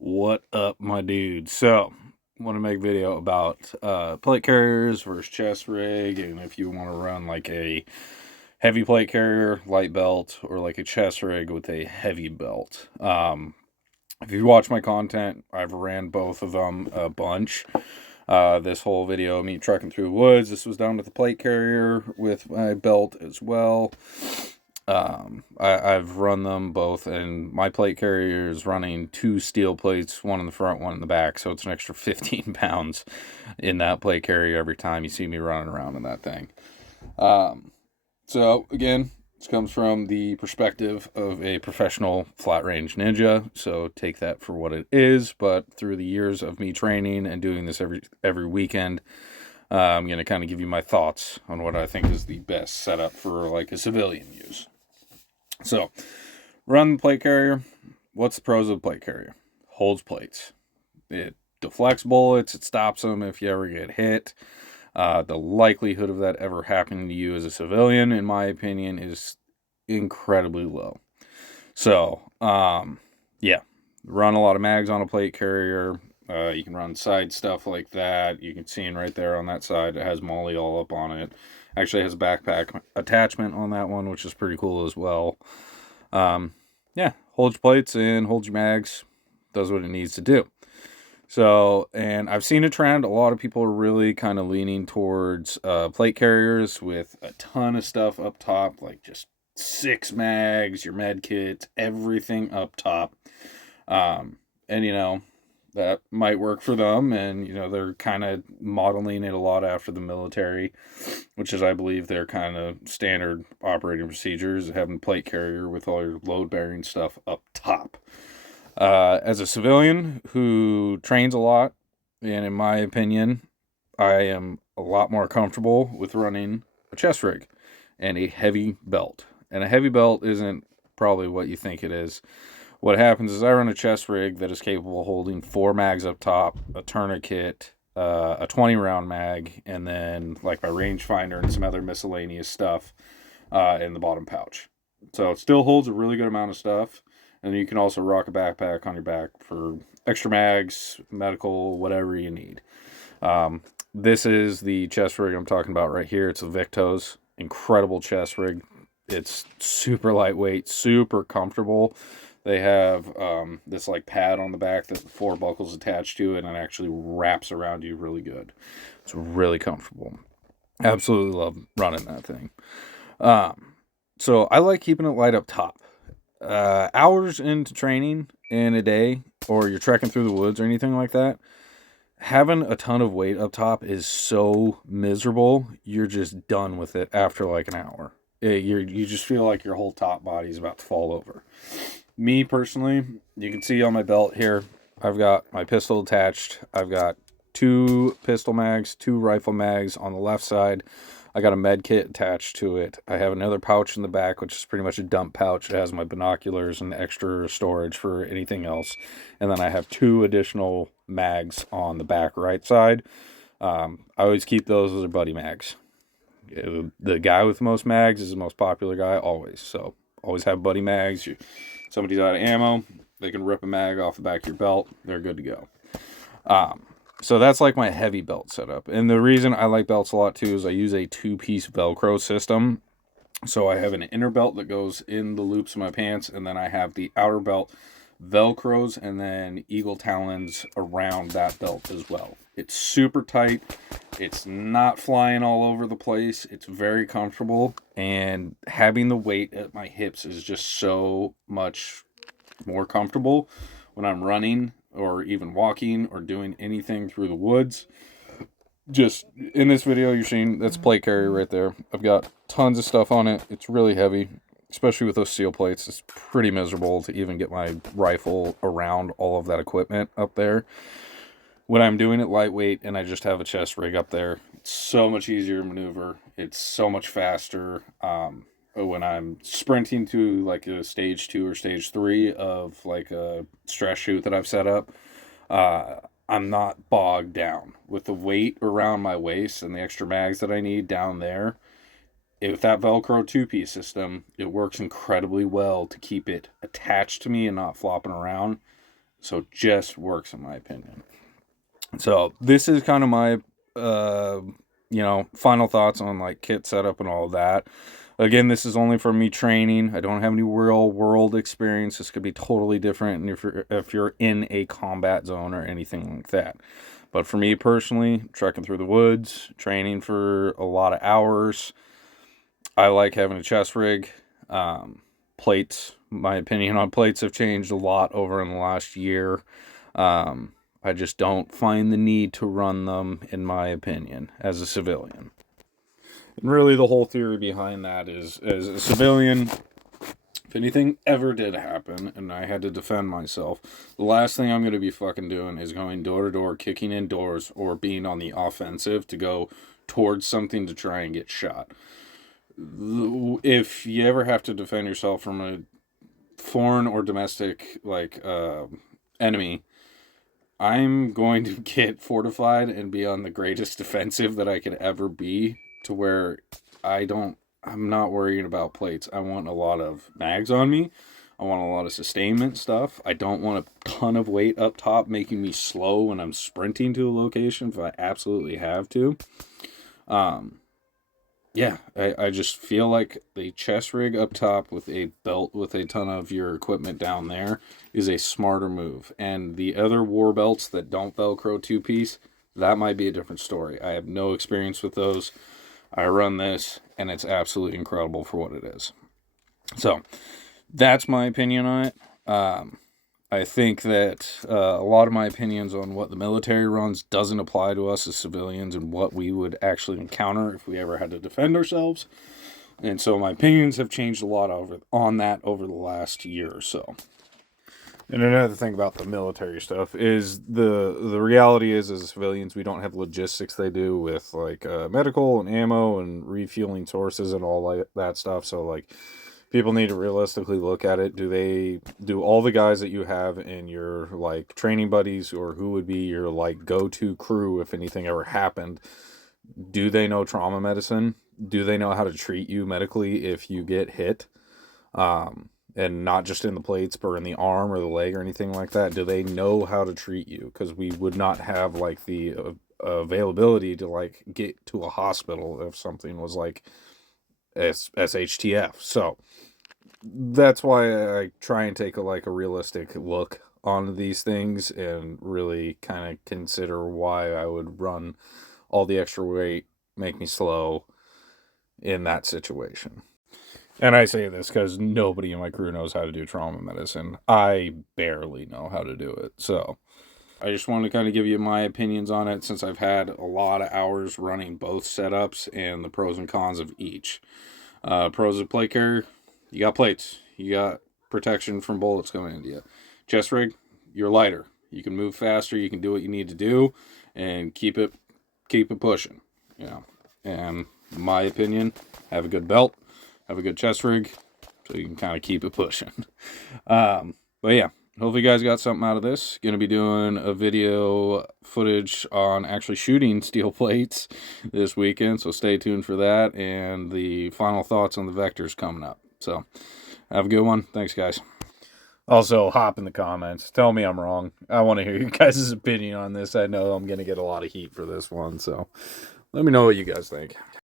What up, my dude? So, want to make a video about plate carriers versus chest rig, and if you want to run like a heavy plate carrier, light belt, or like a chest rig with a heavy belt. If you watch my content, I've ran both of them a bunch. This whole video, me trucking through the woods, this was done with the plate carrier with my belt as well. I've run them both, and my plate carrier is running 2 steel plates, one in the front, one in the back, so it's an extra 15 pounds in that plate carrier every time you see me running around in that thing. So again, this comes from the perspective of a professional flat range ninja, so take that for what it is. But through the years of me training and doing this every weekend, I'm going to kind of give you my thoughts on what I think is the best setup for like a civilian use. So, run the plate carrier. What's the pros of the plate carrier? Holds plates. It deflects bullets. It stops them if you ever get hit. The likelihood of that ever happening to you as a civilian, in my opinion, is incredibly low. So, yeah, run a lot of mags on a plate carrier. You can run side stuff like that. You can see it right there on that side. It has Molly all up on it. Actually has a backpack attachment on that one, which is pretty cool as well. Yeah, holds your plates and holds your mags. Does what it needs to do. So, and I've seen a trend. A lot of people are really kind of leaning towards plate carriers with a ton of stuff up top, like just 6 mags, your med kit, everything up top. And, that might work for them. And, they're kind of modeling it a lot after the military, which is, I believe, their kind of standard operating procedures, having a plate carrier with all your load-bearing stuff up top. As a civilian who trains a lot, and in my opinion, I am a lot more comfortable with running a chest rig and a heavy belt. And a heavy belt isn't probably what you think it is. What happens is I run a chest rig that is capable of holding 4 mags up top, a tourniquet, a 20-round mag, and then like my rangefinder and some other miscellaneous stuff in the bottom pouch. So it still holds a really good amount of stuff. And you can also rock a backpack on your back for extra mags, medical, whatever you need. This is the chest rig I'm talking about right here. It's a Victos. Incredible chest rig. It's super lightweight, super comfortable. They have this like pad on the back that the 4 buckles attached to it, and it actually wraps around you really good. It's really comfortable. Absolutely love running that thing. So I like keeping it light up top. Hours into training in a day, or you're trekking through the woods or anything like that, having a ton of weight up top is so miserable. You're just done with it after like an hour. You just feel like your whole top body is about to fall over. Me personally, you can see on my belt here, I've got my pistol attached. I've got 2 pistol mags, 2 rifle mags on the left side. I got a med kit attached to it. I have another pouch in the back, which is pretty much a dump pouch. It has my binoculars and extra storage for anything else. And then I have 2 additional mags on the back right side. I always keep those as buddy mags. The guy with the most mags is the most popular guy always. So always have buddy mags. Somebody's out of ammo, they can rip a mag off the back of your belt. They're good to go. So that's like my heavy belt setup. And the reason I like belts a lot too is I use a 2-piece velcro system. So I have an inner belt that goes in the loops of my pants, and then I have the outer belt velcros and then eagle talons around that belt as well. It's super tight. It's not flying all over the place. It's very comfortable, and having the weight at my hips is just so much more comfortable when I'm running or even walking or doing anything through the woods. Just in this video you're seeing, that's plate carrier right there. I've got tons of stuff on it. It's really heavy, especially with those steel plates. It's pretty miserable to even get my rifle around all of that equipment up there. When I'm doing it lightweight and I just have a chest rig up there, it's so much easier to maneuver. It's so much faster. When I'm sprinting to like a stage 2 or stage 3 of like a stress shoot that I've set up, I'm not bogged down with the weight around my waist and the extra mags that I need down there. With that Velcro 2-piece system, it works incredibly well to keep it attached to me and not flopping around. So just works in my opinion. So this is kind of my, final thoughts on like kit setup and all of that. Again, this is only for me training. I don't have any real world experience. This could be totally different if you're in a combat zone or anything like that. But for me personally, trekking through the woods, training for a lot of hours, I like having a chest rig. Plates, my opinion on plates have changed a lot over in the last year. I just don't find the need to run them, in my opinion, as a civilian. And really, the whole theory behind that is, as a civilian, if anything ever did happen and I had to defend myself, the last thing I'm going to be fucking doing is going door to door, kicking in doors, or being on the offensive to go towards something to try and get shot. If you ever have to defend yourself from a foreign or domestic, enemy, I'm going to get fortified and be on the greatest defensive that I could ever be, to where I'm not worrying about plates. I want a lot of mags on me. I want a lot of sustainment stuff. I don't want a ton of weight up top making me slow when I'm sprinting to a location if I absolutely have to. I just feel like the chest rig up top with a belt with a ton of your equipment down there is a smarter move. And the other war belts that don't Velcro two-piece, that might be a different story. I have no experience with those. I run this, and it's absolutely incredible for what it is. So, that's my opinion on it. I think that a lot of my opinions on what the military runs doesn't apply to us as civilians and what we would actually encounter if we ever had to defend ourselves. And so my opinions have changed a lot on that over the last year or so. And another thing about the military stuff is the reality is, as civilians, we don't have logistics they do with medical and ammo and refueling sources and all that stuff. So people need to realistically look at it. Do all the guys that you have in your training buddies, or who would be your go-to crew if anything ever happened, do they know trauma medicine? Do they know how to treat you medically if you get hit? And not just in the plates, but in the arm or the leg or anything like that. Do they know how to treat you? Because we would not have the availability to get to a hospital if something was SHTF. So that's why I try and take a realistic look on these things and really kind of consider why I would run all the extra weight, make me slow in that situation. And I say this because nobody in my crew knows how to do trauma medicine. I barely know how to do it. So I just want to kind of give you my opinions on it, since I've had a lot of hours running both setups and the pros and cons of each. Pros of plate carrier, you got plates. You got protection from bullets going into you. Chest rig, you're lighter. You can move faster. You can do what you need to do and keep it pushing. And in my opinion, have a good belt. Have a good chest rig, so you can kind of keep it pushing. But yeah, hopefully you guys got something out of this. Going to be doing a video footage on actually shooting steel plates this weekend, so stay tuned for that, and the final thoughts on the vectors coming up. So have a good one. Thanks, guys. Also, hop in the comments. Tell me I'm wrong. I want to hear you guys' opinion on this. I know I'm going to get a lot of heat for this one, so let me know what you guys think.